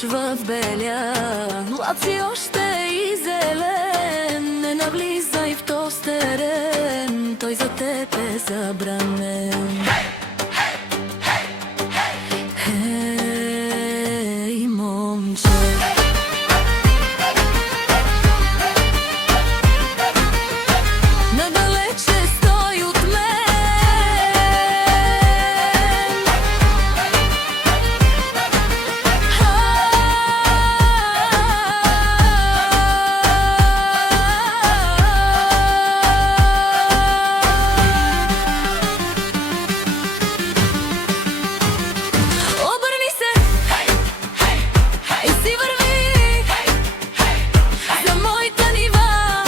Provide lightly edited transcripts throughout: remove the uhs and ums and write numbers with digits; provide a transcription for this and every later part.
караш в беля, млад си още и зелен. Не навлизай в този терен, той за теб е забранен. Хей, момче, надалече стой от мен. Обърни се и си върви за моите нива.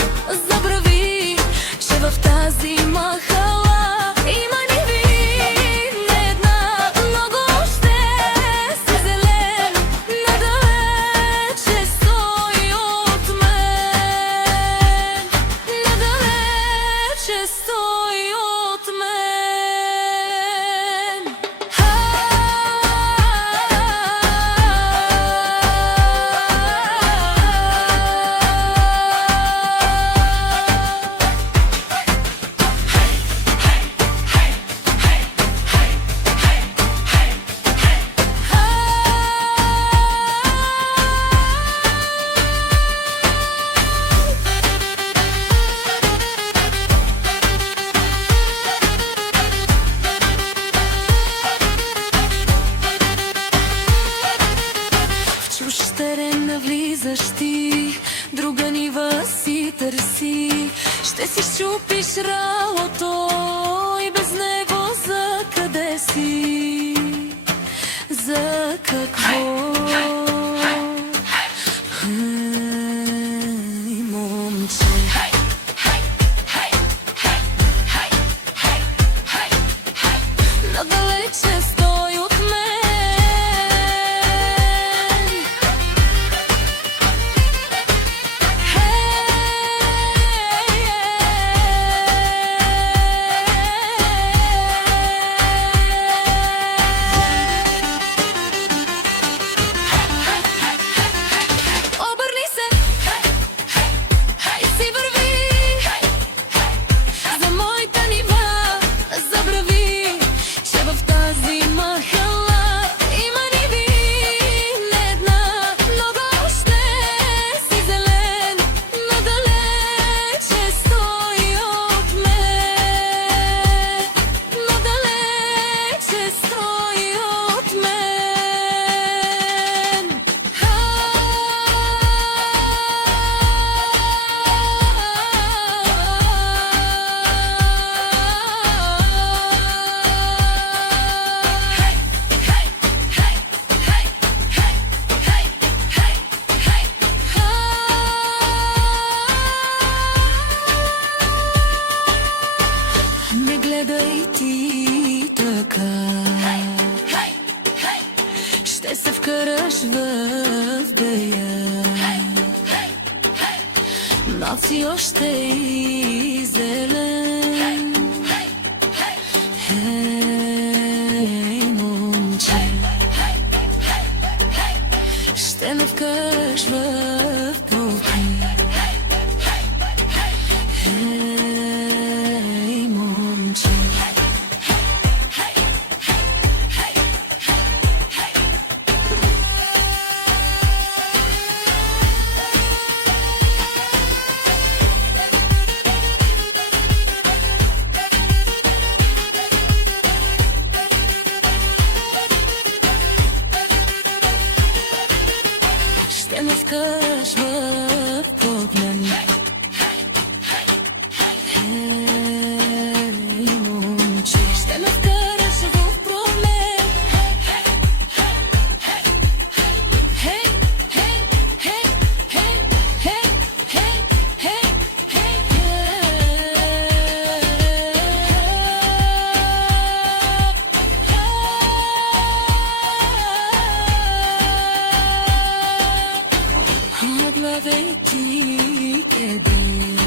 Забрави, че в тази махала има ниви. Не една, много още си зелен. Надалече стой от мен. Надалече стой от мен. В чуж терен навлизаш ти, друга нива си търси. Ще си щупиш ралото и без него за къде си? За какво? Ей, момче, надалече стой от мен. Обърни се и си върви за моите нива. Забрави, че в тази махала има ниви. Не една, много още си зелен. Надалече стой от мен. Надалече стой от мен. Не гледай ти така, ще се вкараш в гая. Млад си още и зелен. Хей, момче, ще ме вкараш в проблем. Хей, момче, ще ме вкараш в проблем. Хей, момче, ще ме вкараш в проблем. Хей, хей, хей, хей, хей, хей, хей, хей, хей. Гледай ти къде